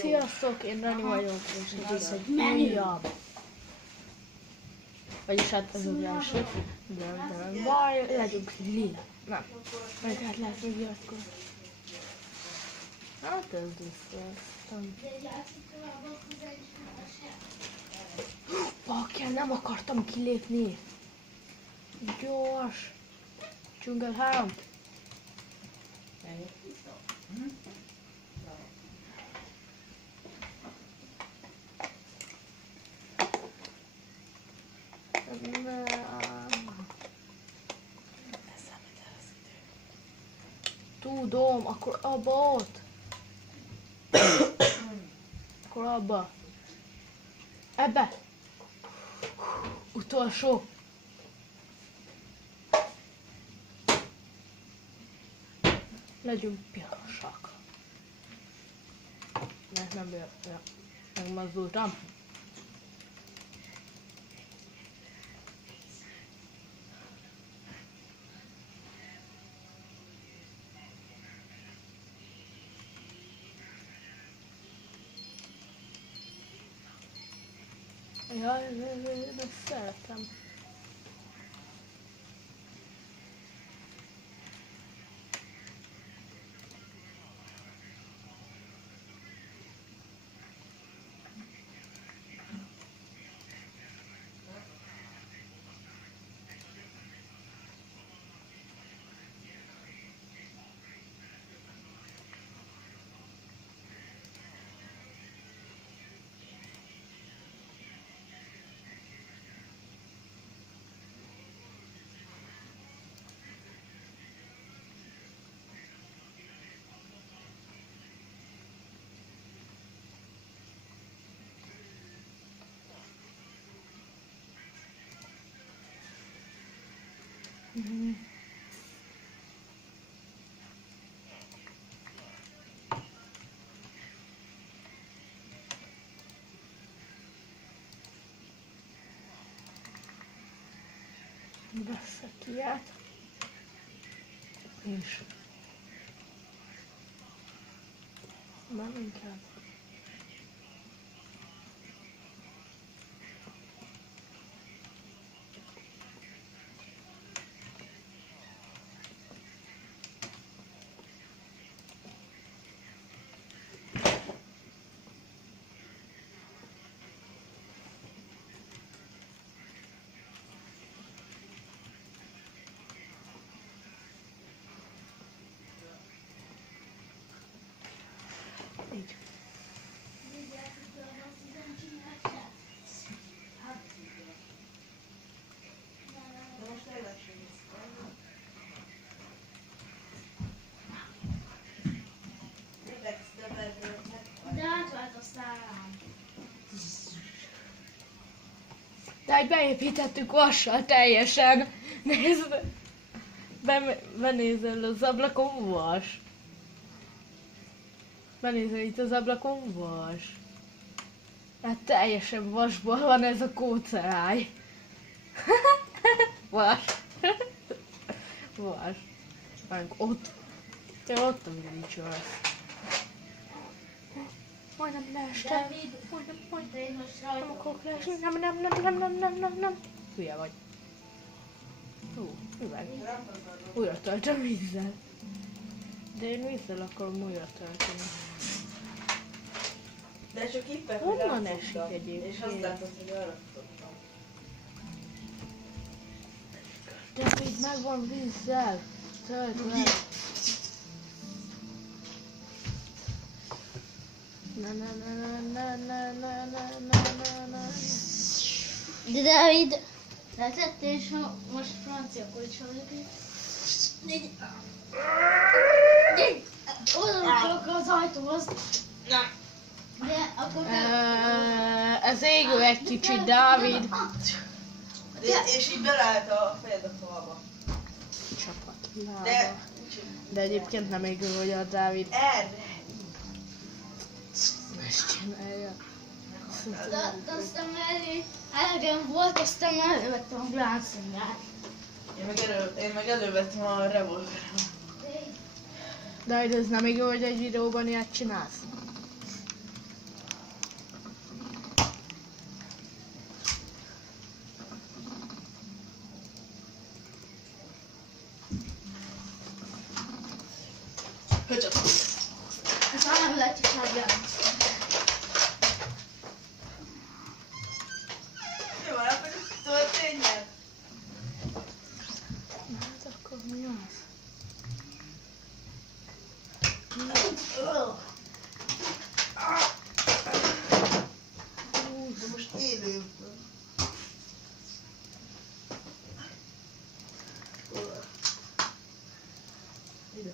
Sziasztok, én Rani vagyok, és ez egy újabb. Vagyis hát ez az első. De baj, legyünk lila. Nem. Majd hát lehet még ilyeskor. Hát ez vissza. Bakker, nem akartam kilépni. Gyors. Dzsungel 3. Tudom, akkor abba ott. Akkor abba. Ebbe. Utolsó. Legyünk pirosak. Mert nem bír. Ja. Megmozdultam. Jaj, ezt szeretem. Veszek ilyet. És nem inkább. Így. De egy beépítettük vassal teljesen. Nézd! Benézel az ablakon vas. Benézel itt az ablakon vas. Hát teljesen vasból van ez a kóceráj. Vas. Vas. Várjunk ott. Te ott a villagers. Majdnem leestem. Majdnem. Nem akarok leesni. Nem. Hülye vagy. Üveg. Újra töltöm vízzel. De én vízzel akarom újra tölteni. De csak éppen, honnan esik egyébként? És azt látod, hogy arra futottam. De így megvan vízzel. Tölt le. Na. De Dávid, letettél és most francia kulcsal lépni. Oda az ajtóhoz. De akkor ez égő egy kicsit, Dávid. És így beleállt a fejed a falba. Csapat lába. De Egyébként nem égő vagy a Dávid. Erre. Ezt csinálja. de aztán elegem volt, aztán elővettem a gláncingát. Én meg elővettem a revolverem. De ez nem igaz, hogy egy videóban ilyet csinálsz? lehet is meglátni. Mi van, akkor történjen? Na hát akkor mi az? De most élő. Ide.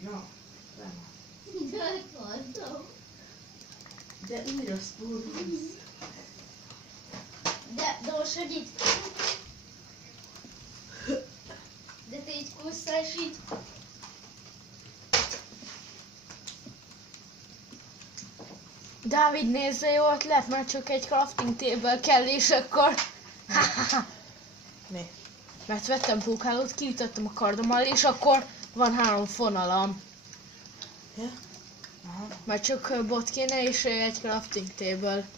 Na, de újra spórolsz. De most segít. De te így kusszál, és így. Dávid, nézze, jó ötlet, már csak egy crafting table kell, és akkor... Mi? Mert vettem pókhálót, kiütöttem a kardommal, és akkor van 3 fonalam. Ja? Aha. Mert csak bot kéne, és egy crafting table.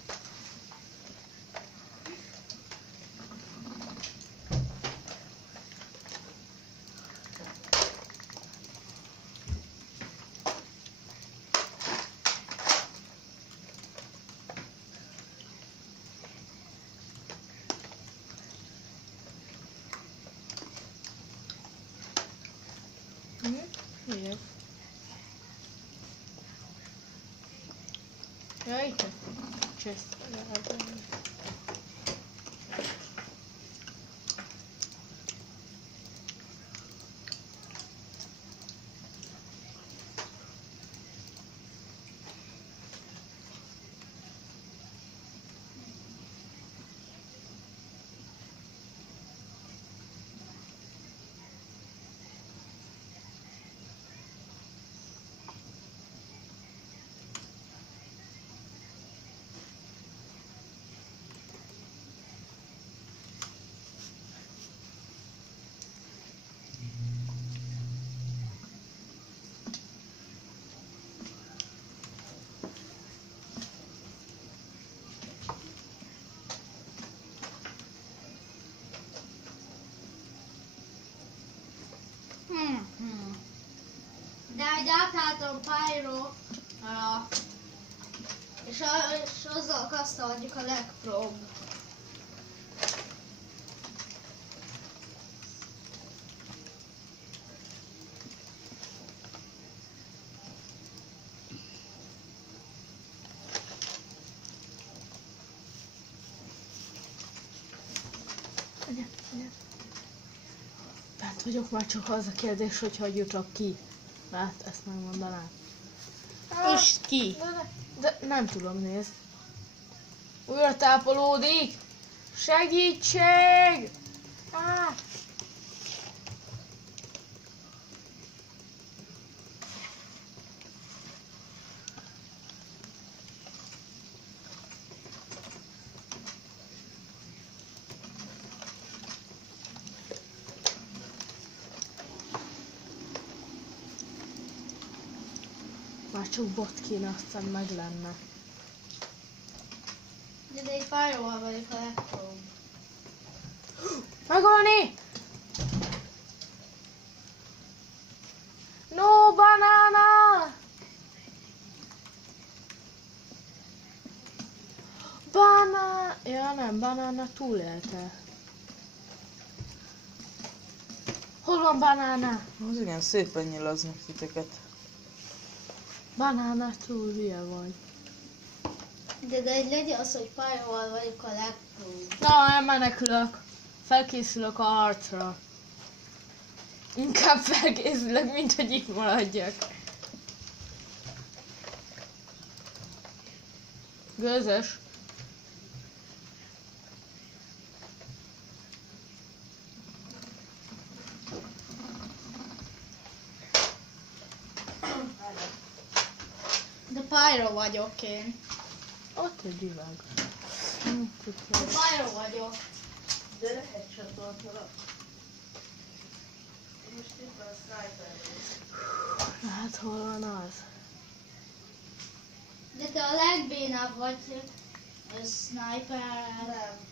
Igen. Ja, itt a chest. De hogy átálltam Pyro-ra, és azzal kasztoljuk a legpróbb. Bent vagyok, már csak az a kérdés, hogy hogy jutok ki. Hát, ezt megmondanám. Üsd ki! De nem tudom, nézd. Újra tápolódik! Segítség! Á! Már csak bot kéne, aztán meg lenne. De egy Pyro-val vagyok a legpróbb. Megölni! No banana! Banana! Ja nem, banana túlélte. Hol van banana? Az igen, szépen nyilaznak titeket. Banana túl hülye vagy. De egy legyen az, hogy Pyro-val vagyok a legpróbb. Na, elmenekülök. Felkészülök a harcra. Inkább felkészülök, mint hogy itt maradjak. Gőzös. De Pyro vagyok én. Ott egy üveg. De Pyro vagyok. De lehet csatoltalak. Most itt van a sniper. Hát hol van az? De te a legbénább vagy a sniper. Nem.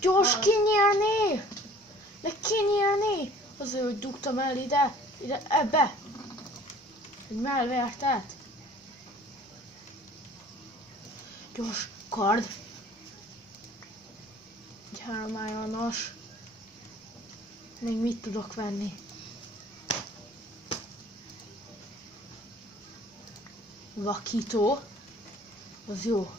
Gyors, kinyírni! Le kinyírni! Azért, hogy dugtam el ide, ebbe! Egy mellvértet! Gyors, kard! Egy 3 ironos. Még mit tudok venni? Vakító. Az jó.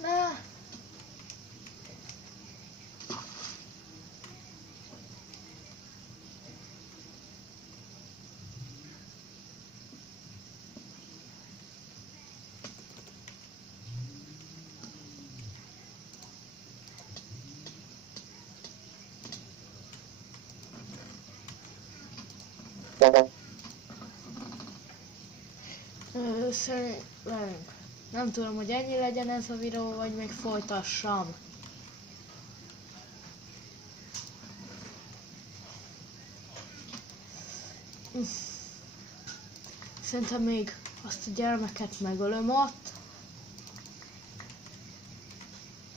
Ne! Szerintem nem tudom, hogy ennyi legyen ez a videó, vagy még folytassam. Szerintem még azt a gyermeket megölöm ott.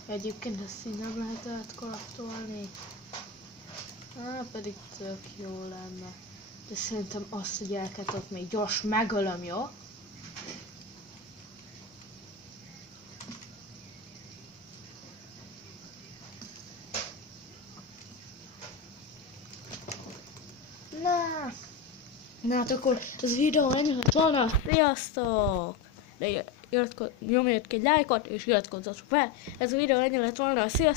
Egyébként ezt így nem lehet átkoraktolni. Pedig tök jó lenne. De szerintem azt a gyereket ott még gyors megölöm, jó? Na hát akkor ez videó ennyi lett volna. Sziasztok! De nyomjatok egy lájkot és iratkozzatok fel. Ez a videó ennyi lett volna. Sziasztok!